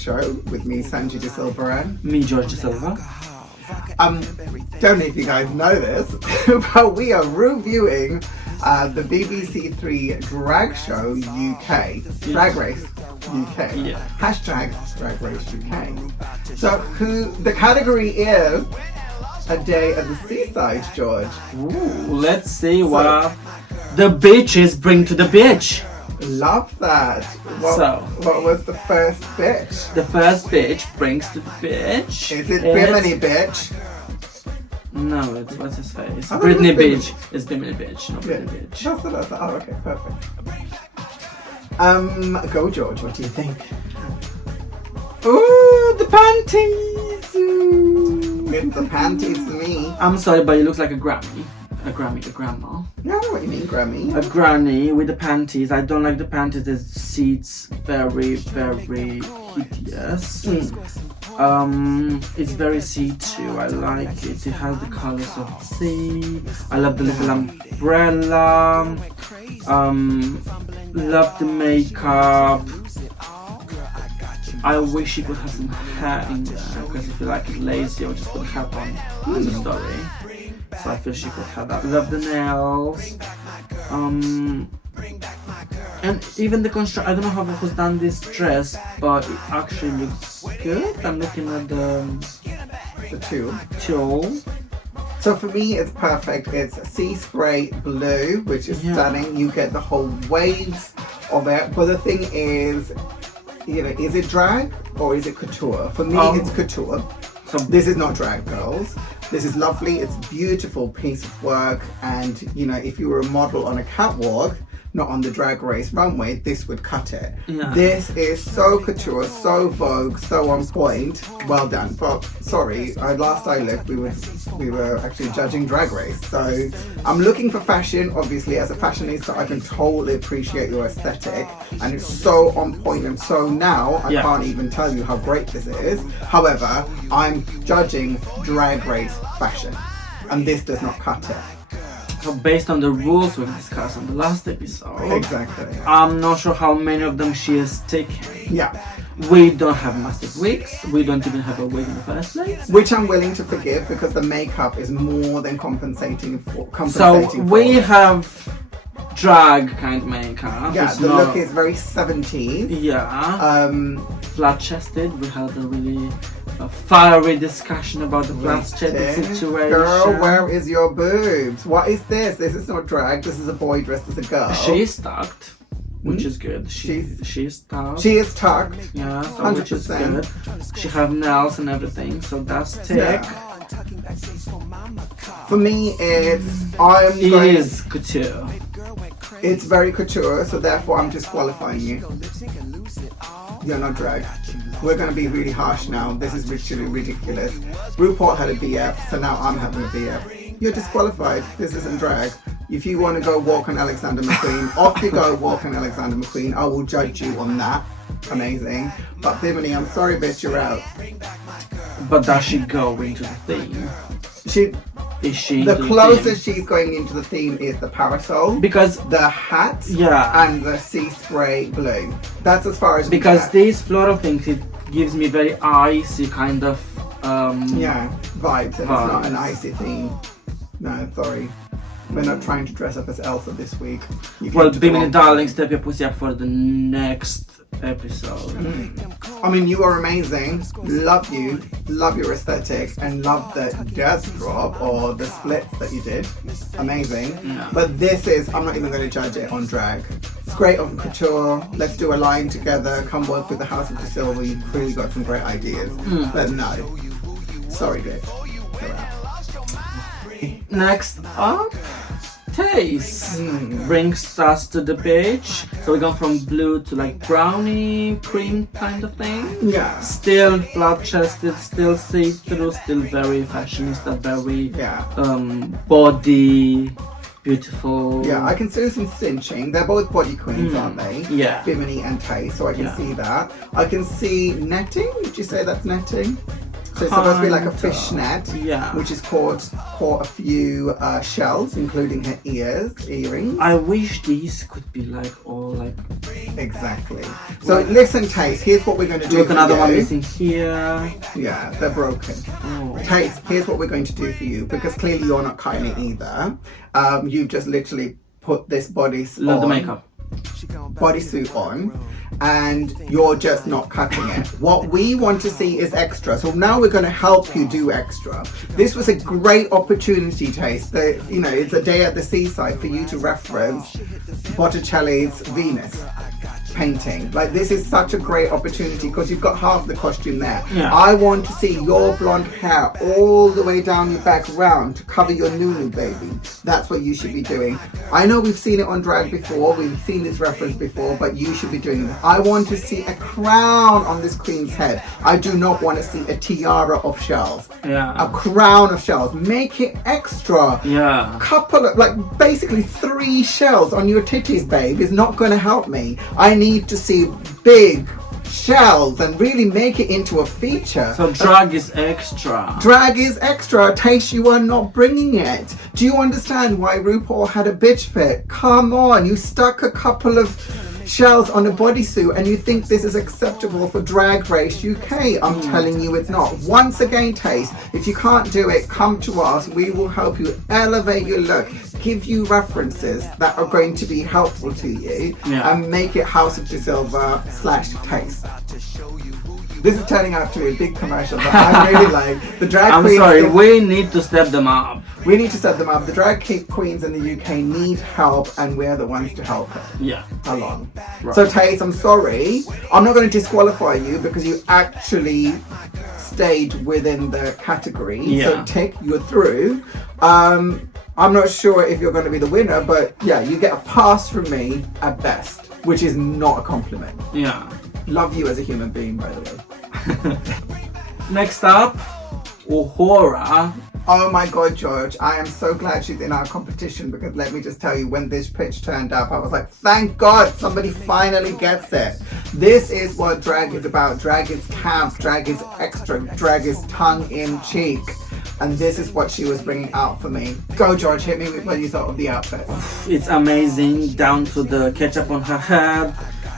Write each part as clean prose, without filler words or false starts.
show with me, Sanji De Silva. Me, George De Silva. Don't know if you guys know this, but we are reviewing the BBC Three Drag Show UK, Drag Race UK, hashtag Drag Race UK. So the category is A Day at the Seaside, George. Ooh, let's see what the bitches bring to the bitch. Love that. What was the first bitch? The first bitch brings to the bitch. Is it Bimini bitch? No, it's what's his face? Britney bitch. It's Bimini bitch, not Britney bitch. That's what I thought. Oh, okay, perfect. Go George, what do you think? Ooh, the panties! Ooh. It's the panties for me. I'm sorry, but it looks like a Grammy. A grandma. Yeah, I know what you mean, Grammy. A granny with the panties. I don't like the panties. The seats very, very hideous. It's very see-through. I like it. It has the colors of the sea. I love the little umbrella. Love the makeup. I wish she could have some hair in there, because if you like it lazy, or just put a hat on in the story. So I feel she could have that. Love the nails. And even the construct. I don't know how who's done this dress, but it actually looks good. I'm looking at the tulle. So for me, it's perfect. It's sea spray blue, which is stunning. You get the whole waves of it. But the thing is, is it drag or is it couture? For me, it's couture. So this is not drag, girls. This is lovely. It's a beautiful piece of work. And, if you were a model on a catwalk, not on the Drag Race runway, this would cut it. Yeah. This is so couture, so Vogue, so on point. Well done. But sorry, last I looked, we were actually judging Drag Race. So I'm looking for fashion. Obviously, as a fashionista, I can totally appreciate your aesthetic, and it's so on point. And so now I can't even tell you how great this is. However, I'm judging Drag Race fashion, and this does not cut it. So based on the rules we've discussed on the last episode, exactly. I'm not sure how many of them she has taken. Yeah. We don't have massive wigs. We don't even have a wig in the first place. Which I'm willing to forgive, because the makeup is more than compensating for. So we have drag kind of makeup. Yeah, the look is very 70s. Yeah. Flat-chested. We had a really fiery discussion about the flat-chested situation. Girl, where is your boobs? What is this? This is not drag. This is a boy dressed as a girl. She is tucked, which is good. She is tucked. She is tucked. Yeah, so 100%. Which is good. She have nails and everything, so that's tick. Yeah. For me, it is couture. It's very couture, so therefore I'm disqualifying you. You're not drag. We're going to be really harsh now. This is literally ridiculous. RuPaul had a BF, so now I'm having a BF. You're disqualified. This isn't drag. If you want to go walk on Alexander McQueen, off you go walk on Alexander McQueen. I will judge you on that. Amazing. But Bimini, I'm sorry, bitch, you're out. But does she go into the theme? The closest she's going into the theme is the parasol, because the hat, and the sea spray blue. That's as far as because these floral things, it gives me very icy kind of vibes, and it's not an icy theme. No, sorry. We're not trying to dress up as Elsa this week. Well, Bimini darling, step your pussy up for the next episode. I mean, you are amazing. Love you. Love your aesthetic, and love the death drop or the splits that you did. Amazing. Yeah. But this is, I'm not even going to judge it on drag. It's great on couture. Let's do a line together. Come work with the House of De Silva. You've really got some great ideas. But no. Sorry, bitch. Next up, Taste brings us to the beach. So we go from blue to like brownie cream kind of thing. Yeah. Still flat-chested, still see-through, still very fashionista, very body beautiful. Yeah, I can see some cinching. They're both body queens, aren't they? Yeah. Bimini and Taste, so I can see that. I can see netting. Would you say that's netting? So it's supposed to be like a fishnet, which is caught a few shells, including her earrings. I wish these could be like all like Exactly. So listen, Taste, here's what we're going to do. Look, for another you. one missing here. Yeah, they're broken. Oh. Taste, here's what we're going to do for you, because clearly you're not cutting it either. You've just literally put this Love the makeup. bodysuit on, and you're just not cutting it. What we want to see is extra. So now we're going to help you do extra. This was a great opportunity, Taste. You know, it's a day at the seaside for you to reference Botticelli's Venus painting. Like, this is such a great opportunity because you've got half the costume there. Yeah. I want to see your blonde hair all the way down your back round to cover your Nunu, baby. That's what you should be doing. I know we've seen it on drag before, we've seen this reference before, but you should be doing it. I want to see a crown on this queen's head. I do not want to see a tiara of shells. Yeah. A crown of shells. Make it extra. Yeah. Couple of, like, basically 3 shells on your titties, babe, is not going to help me. I need to see big shells and really make it into a feature. So drag is extra. Drag is extra. Taste, you are not bringing it. Do you understand why RuPaul had a bitch fit? Come on, you stuck a couple of shells on a bodysuit and you think this is acceptable for Drag Race UK. I'm telling you it's not. Once again, Taste, if you can't do it, come to us. We will help you elevate your look, give you references that are going to be helpful to you, and make it House of DeSilva / Taste. This is turning out to be a big commercial, but I really like the drag queens. I'm sorry, we need to step them up. We need to set them up. The drag queens in the UK need help, and we're the ones to help her along. Right. So, Taze, I'm sorry. I'm not going to disqualify you because you actually stayed within the category. Yeah. So, tick, you're through. I'm not sure if you're going to be the winner, but yeah, you get a pass from me at best, which is not a compliment. Yeah. Love you as a human being, by the way. Next up, Uhura. Oh my God, George, I am so glad she's in our competition, because let me just tell you, when this pitch turned up, I was like, thank God somebody finally gets it. This is what drag is about. Drag is camp, drag is extra, drag is tongue in cheek. And this is what she was bringing out for me. Go, George, hit me with what you thought of the outfit. It's amazing, down to the ketchup on her head,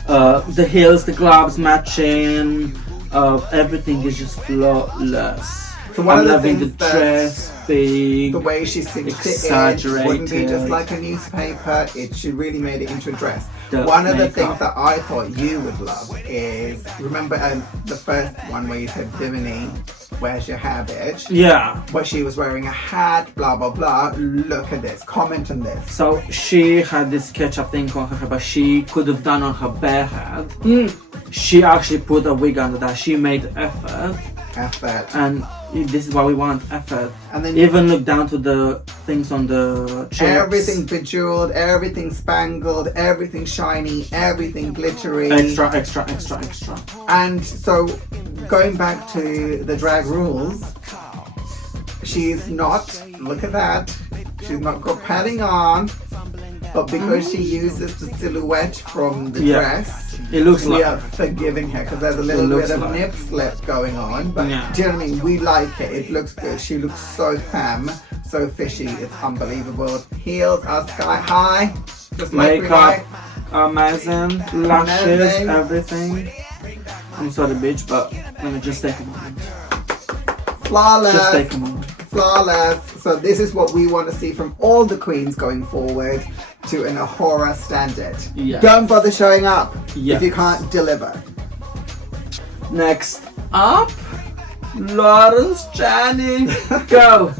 the heels, the gloves matching, everything is just flawless. So one I'm of the loving the things that dress, big, the way she cinched it exaggerated. in wouldn't be just like a newspaper. She really made it into a dress. The one of the makeup. things that I thought you would love is, remember the first one where you said, Bimini, where's your hair, bitch? Yeah. But she was wearing a hat, blah, blah, blah. Look at this. Comment on this. So she had this ketchup thing on her head, but she could have done on her bare head. She actually put a wig under that. She made effort. And this is what we want, effort. And then even look down to the things on the chips. Everything bejeweled, everything spangled, everything shiny, everything glittery. Extra, extra, extra, extra. And so, going back to the drag rules, she's not, look at that, she's not got padding on, but because she uses the silhouette from the dress, it looks we like are forgiving her because there's a little bit of nip slip going on. But do you know what I mean? We like it. It looks good. She looks so femme, so fishy. It's unbelievable. Heels are sky high. Just like makeup, amazing. Lashes, everything. I'm sorry, bitch, but let me just take a moment. Flawless. Just take a moment. Flawless. So this is what we want to see from all the queens going forward to an Uhura standard. Yes. Don't bother showing up if you can't deliver. Next up, Laurence Channing. Go.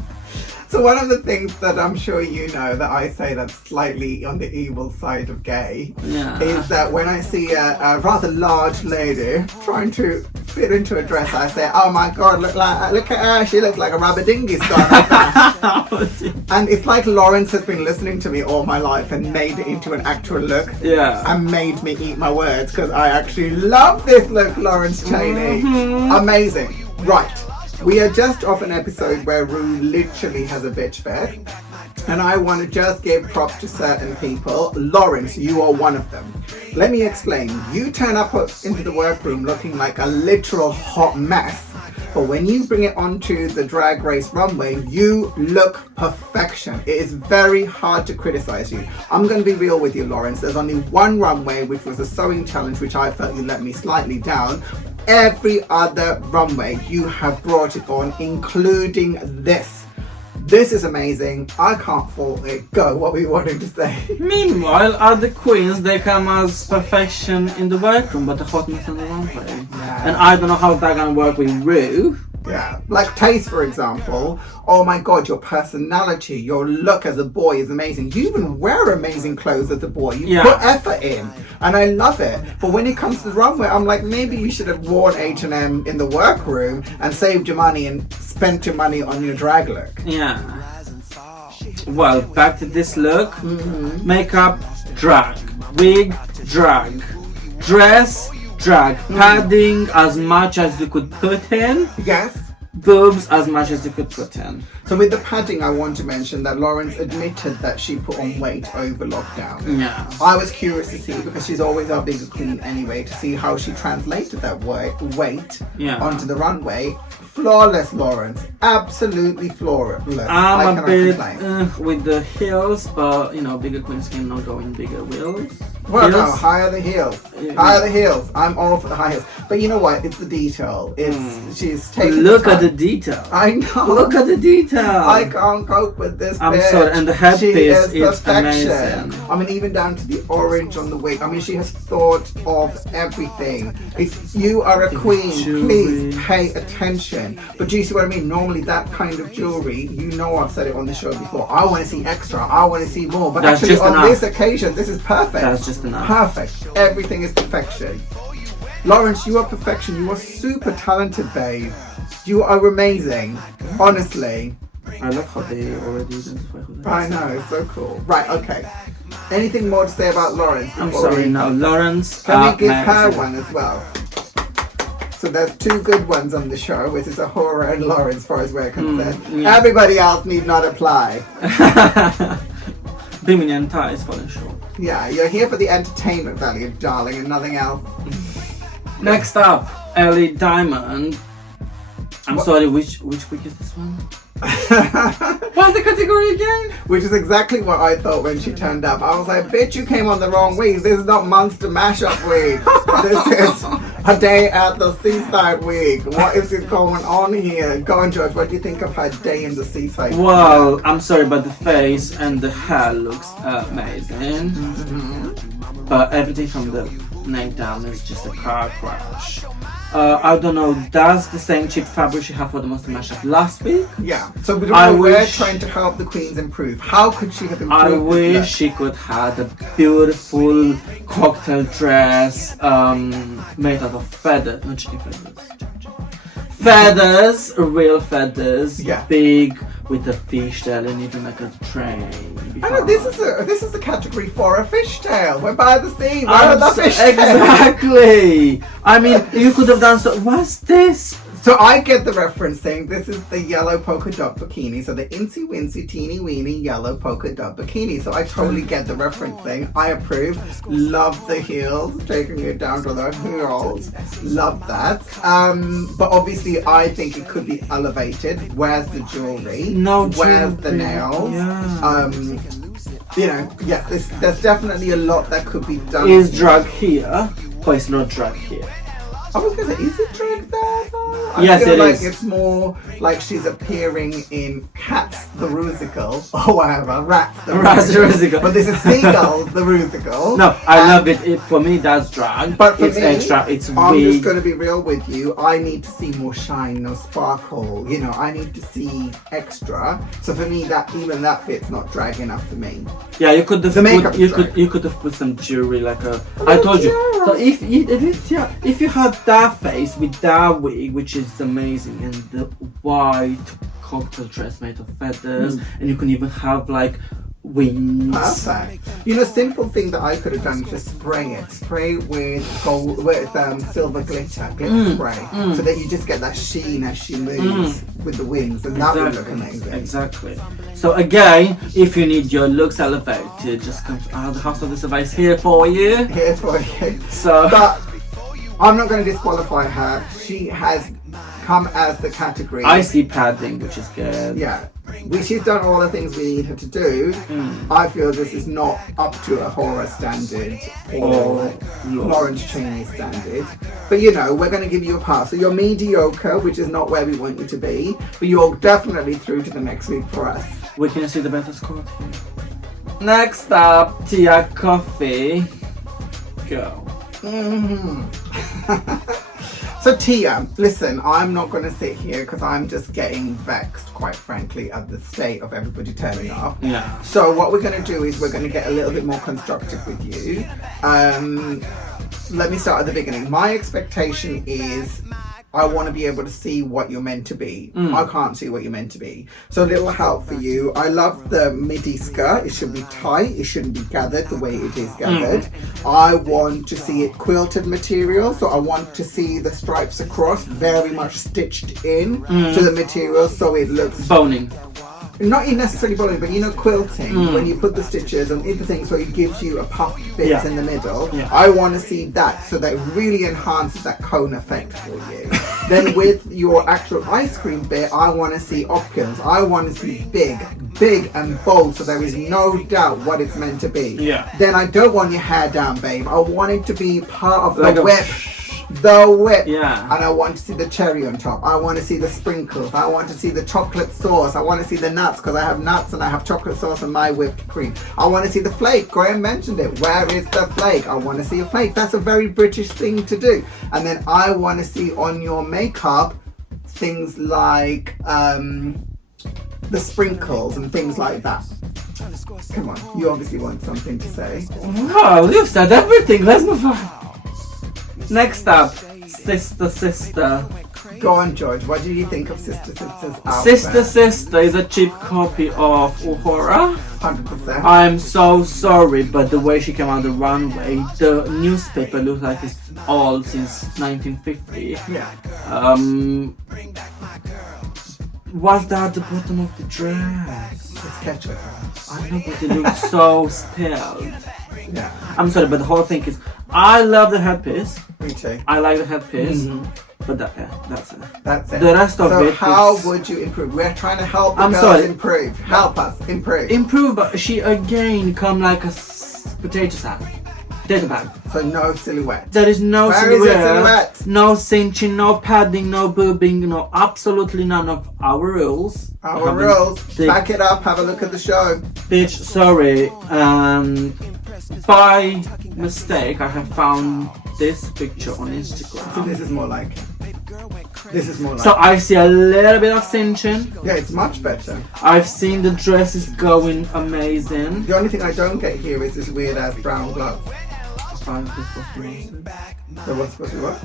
So one of the things that I'm sure you know that I say that's slightly on the evil side of gay is that when I see a rather large lady trying to fit into a dress, I say, oh my God, look at her, she looks like a rubber dinghy star. And it's like Laurence has been listening to me all my life and made it into an actual look. And made me eat my words, because I actually love this look, Laurence Chaney. Amazing. Right. We are just off an episode where Rue literally has a bitch fit, and I want to just give props to certain people. Laurence, you are one of them. Let me explain. You turn up into the workroom looking like a literal hot mess, But when you bring it onto the drag race runway, you look perfection. It is very hard to criticize you. I'm going to be real with you, Laurence. There's only one runway, which was a sewing challenge, which I felt you let me slightly down. Every other runway you have brought it on, including this. This is amazing. I can't fault it. Go, what were you wanting to say? Meanwhile, other queens, they come as perfection in the workroom, but the hotness on the runway. Yeah. And I don't know how that's gonna work with Rue. Yeah, like Taste, for example. Oh my God, your personality, your look as a boy is amazing. You even wear amazing clothes as a boy. You put effort in, and I love it. But when it comes to the runway, I'm like, maybe you should have worn H&M in the workroom and saved your money and spent your money on your drag look. Yeah. Well, back to this look. Makeup, drag. Wig, drag. Dress, drag. Padding as much as you could put in. Yes. Boobs as much as you could put in. So with the padding, I want to mention that Laurence admitted that she put on weight over lockdown. Yeah. I was curious to see, because she's always our bigger queen anyway, to see how she translated that weight onto the runway. Flawless, Laurence. Absolutely flawless. I'm a bit with the heels, but you know, bigger queens cannot go in bigger wheels. Well, no, higher the heels. Higher the heels. I'm all for the high heels. But you know what? It's the detail. She's taking. Look at the detail. I know. Look at the detail. I can't cope with this. I'm bitch. sorry, and the headpiece is perfection. amazing. I mean, even down to the orange on the wig. I mean, she has thought of everything. If you are a queen, please pay attention. But do you see what I mean? Normally, that kind of jewelry, you know, I've said it on the show before. I want to see extra. I want to see more. But that's actually, on this occasion, this is perfect. That's just enough. Perfect. Everything is perfection. Laurence, you are perfection. You are super talented, babe. You are amazing. Honestly. I love how they already identify who that I is. know, it's so cool. Right, okay. Anything more to say about Laurence? I'm sorry, no. Laurence. Can we give her one as well? So there's two good ones on the show, which is Ahura and Laurence, as far as we're concerned. Yeah. Everybody else need not apply. Bimini and Ty is falling short. Yeah, you're here for the entertainment value, darling, and nothing else. Next up, Ellie Diamond. I'm sorry, which week is this one? What's the category again? Which is exactly what I thought when she turned up. I was like, bitch, you came on the wrong week. This is not Monster Mashup week. This is a day at the seaside week. What is going on here? Go on, George. What do you think of her day in the seaside? Well, I'm sorry, but the face and the hair looks amazing. But everything from the neck down is just a car crash. I don't know, that's the same cheap fabric she had for the Monster Mashup last week? Yeah, so we're trying to help the queens improve. How could she have improved? I wish she could have a beautiful cocktail dress made out of feathers, not chicken feathers. Feathers, real feathers, big with a fishtail and even like a train. I know this is the category for a fishtail. We're by the sea. We're the fishtail. Exactly. I mean, you could have done so. What's this? So I get the reference saying this is the yellow polka dot bikini. So the insy wincy teeny weeny yellow polka dot bikini. So I totally get the reference thing. I approve. Love the heels, taking it down to the heels. Love that. But obviously I think it could be elevated. Where's the jewelry? No Where's jewelry. the nails? Yeah. You know, yeah, there's definitely a lot that could be done. Is drag here, but it's not drag here. I was gonna say, is it drag there though? Yes, I feel it like is. It's more like she's appearing in Cats the Rusical, or whatever, Rats the Rusical. But this is Seagulls the Rusical. No, I love it. For me, that's drag. But for it's me, extra. It's I'm wig. just gonna be real with you. I need to see more shine, no sparkle. You know, I need to see extra. So for me, that bit's not drag enough for me. Yeah, you could have The makeup put, you could have put some jewelry like a. I told you. tiara. So if you had that face with that wig, which is amazing, and the white cocktail dress made of feathers, and you can even have like wings. Perfect. You know, simple thing that I could have done is just spray it. Spray with gold, with silver glitter spray, so that you just get that sheen as she moves with the wings, and that would look amazing. Exactly. So again, if you need your looks elevated, just come to the House of the Survive here for you. Here for you. So, but I'm not going to disqualify her. She has come as the category. I see padding, which is good. Yeah. She's done all the things we need her to do. I feel this is not up to a horror standard or Laurence Cheney standard. But you know, we're going to give you a pass. So you're mediocre, which is not where we want you to be. But you're definitely through to the next week for us. We can see the better score here. Next up, Tia Coffee. Go. So Tia, listen, I'm not going to sit here because I'm just getting vexed, quite frankly, at the state of everybody turning up. Yeah. So what we're going to do is we're going to get a little bit more constructive with you. Let me start at the beginning. My expectation is I want to be able to see what you're meant to be. I can't see what you're meant to be. So a little help for you. I love the midi skirt. It should be tight. It shouldn't be gathered the way it is gathered. I want to see it quilted material. So I want to see the stripes across very much stitched in to the material so it looks... Boning. Not necessarily boning, but you know, quilting, when you put the stitches and into things so it gives you a puffed bit in the middle. I want to see that so that it really enhances that cone effect for you. Then with your actual ice cream bit, I want to see opulence. I want to see big and bold so there is no doubt what it's meant to be. Then I don't want your hair down, babe. I want it to be part of the whip. The whip. And I want to see the cherry on top. I want to see the sprinkles. I want to see the chocolate sauce. I want to see the nuts because I have nuts and I have chocolate sauce on my whipped cream. I want to see the flake. Graham mentioned it. Where is the flake? I want to see a flake. That's a very British thing to do. And then I want to see on your makeup things like the sprinkles and things like that. Come on, you obviously want something to say. Oh, you've said everything. Let's move on. Next up, Sister. Go on, George. What do you think of Sister Sister's Sister outfit? Sister is a cheap copy of Uhura. 100%. I'm so sorry, but the way she came on the runway, the newspaper looks like it's all since 1950. Was that at the bottom of the dress? It's ketchup. I know, but it looks so spilled. I'm sorry, but the whole thing is, I love the headpiece. Me too. I like the headpiece, but that's it. That's it. The rest of it. So how would you improve? We're trying to help the girls improve. Help us improve. Improve, but she again come like a potato sack. Potato bag. So no silhouette. There is no Where silhouette. Is the silhouette? No cinching, no padding, no boobing, no absolutely none of our rules. Our rules. Back it up. Have a look at the show. Bitch, sorry. By mistake, I have found this picture on Instagram. So this is more like it. This is more like So I see a little bit of cinching. Yeah, it's much better. I've seen the dress is going amazing. The only thing I don't get here is this weird ass brown glove. So what's supposed to be what?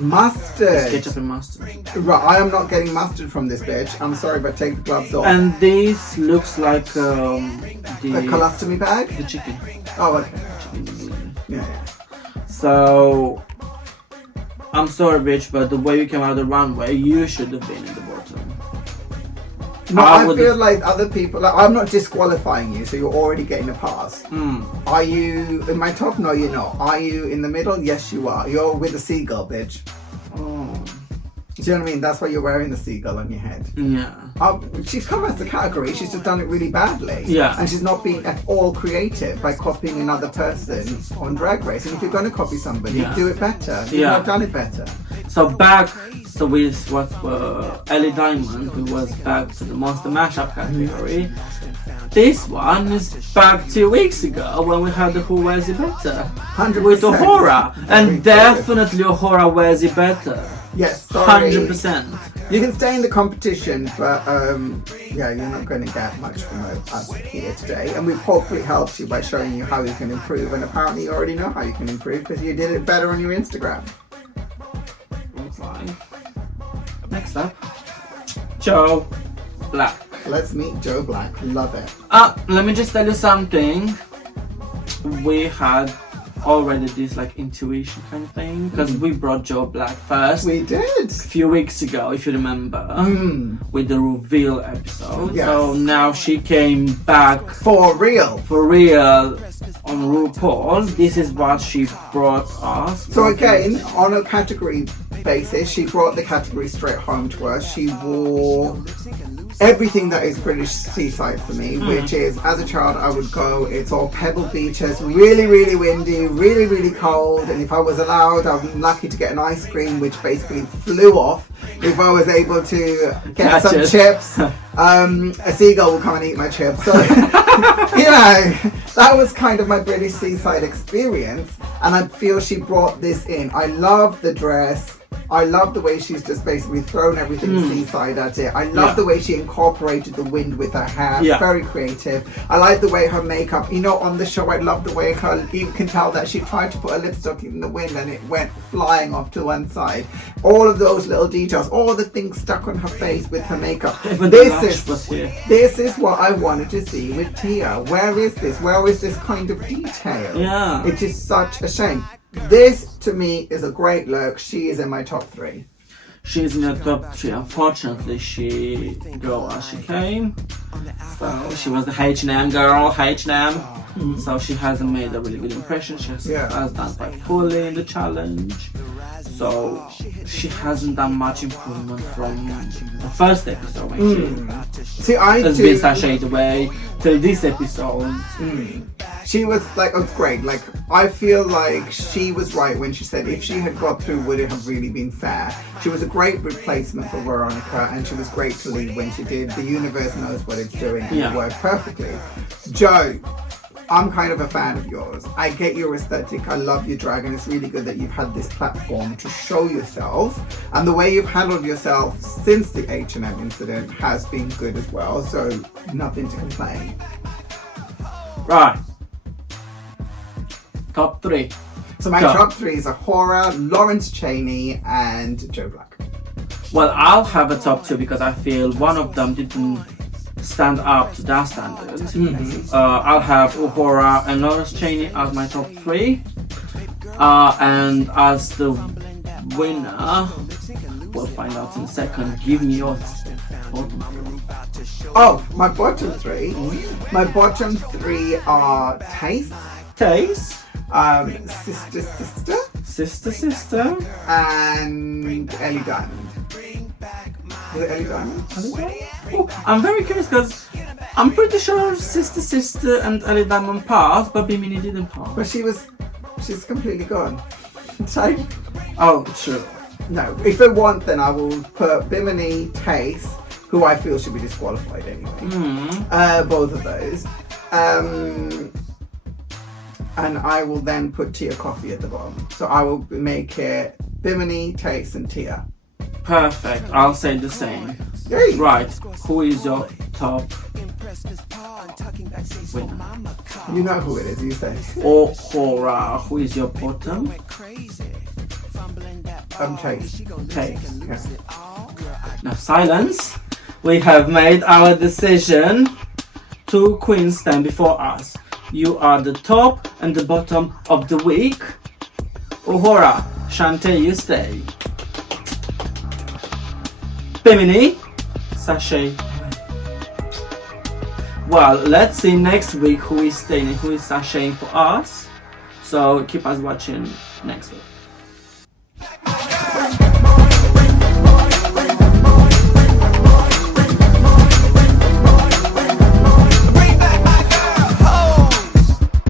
Mustard. Ketchup and mustard. Right, I am not getting mustard from this bitch. I'm sorry, but take the gloves off. And this looks like the colostomy bag? The chicken. Oh, okay. Yeah. So I'm sorry, bitch, but the way you came out of the runway, you should have been in the bottom. No, I feel like other people, like, I'm not disqualifying you, so you're already getting a pass. Are you in my top? No, you're not. Are you in the middle? Yes, you are. You're with the seagull, bitch. Do you know what I mean? That's why you're wearing the seagull on your head. Yeah. She's come as the category, she's just done it really badly. Yeah. And she's not being at all creative by copying another person on Drag Race. And if you're going to copy somebody, do it better. You've not done it better. So back, so with what Ellie Diamond, who was back to the Monster Mashup category. This one is back 2 weeks ago when we had the Who Wears It Better 100%. with Uhura, and definitely Uhura wears it better. Yes, sorry. 100%. You can stay in the competition, but yeah, you're not going to get much from us here today. And we've hopefully helped you by showing you how you can improve. And apparently you already know how you can improve because you did it better on your Instagram. Next up, Joe Black. Let's meet Joe Black. Love it. Let me just tell you something. We had already this like intuition kind of thing because we brought Joe Black first. We did. A few weeks ago, if you remember, with the reveal episode. Yes. So now she came back for real on RuPaul, this is what she brought us. So again, on a category basis, she brought the category straight home to us. She wore everything that is British seaside for me, which is, as a child, I would go, it's all pebble beaches, really, really windy, really, really cold, and if I was allowed, I'm lucky to get an ice cream, which basically flew off. If I was able to get some chips, a seagull will come and eat my chips. So, that was kind of my British seaside experience, and I feel she brought this in. I love the dress. I love the way she's just basically thrown everything seaside at it. I love the way she incorporated the wind with her hair. Very creative. I like the way her makeup, on the show, I love the way you can tell that she tried to put a lipstick in the wind and it went flying off to one side. All of those little details, all the things stuck on her face with her makeup. This is what I wanted to see with Tia. Where is this? Where is this kind of detail? Yeah. It is such a shame. This, to me, is a great look. She is in my top 3. She's in the top 3. Unfortunately, she grew as she came. So she was the H&M girl, H&M. So she hasn't made a really good impression. She has done quite poorly in the challenge. So she hasn't done much improvement from the first episode when she has been sashayed away till this episode. She was like, great. Like, I feel like she was right when she said if she had got through, would it have really been fair? She was a great replacement for Veronica, and she was great to lead when she did. The universe knows what it's doing, and it worked perfectly. Joe, I'm kind of a fan of yours. I get your aesthetic. I love your drag, and it's really good that you've had this platform to show yourself. And the way you've handled yourself since the H&M incident has been good as well. So nothing to complain. Right. Top 3. So my top 3 is Ahura, Laurence Chaney, and Joe Black. Well, I'll have a top 2 because I feel one of them didn't stand up to that standard. I'll have Ahura and Laurence Chaney as my top 3. And as the winner, we'll find out in a second. Give me your bottom 3. Oh, my bottom 3? My bottom 3 are Taste. Sister, and Ellie Diamond. Was it Ellie Diamond? Oh, I'm very curious because I'm pretty sure Sister and Ellie Diamond passed, but Bimini didn't pass. But she's completely gone. So, true. No, if I want, then I will put Bimini, Taste, who I feel should be disqualified anyway. Both of those. And I will then put Tia Coffee at the bottom. So I will make it Bimini, Taste, and Tia. Perfect. I'll say the same. Yay. Right. Who is your top winner? You know who it is, you say. Ahura. Who is your bottom? Taste. Yes. Now silence. We have made our decision. 2 queens stand before us. You are the top and the bottom of the week. Ahura, Shantae, you stay. Bimini, sashay. Well, let's see next week who is staying and who is sashaying for us. So keep us watching next week.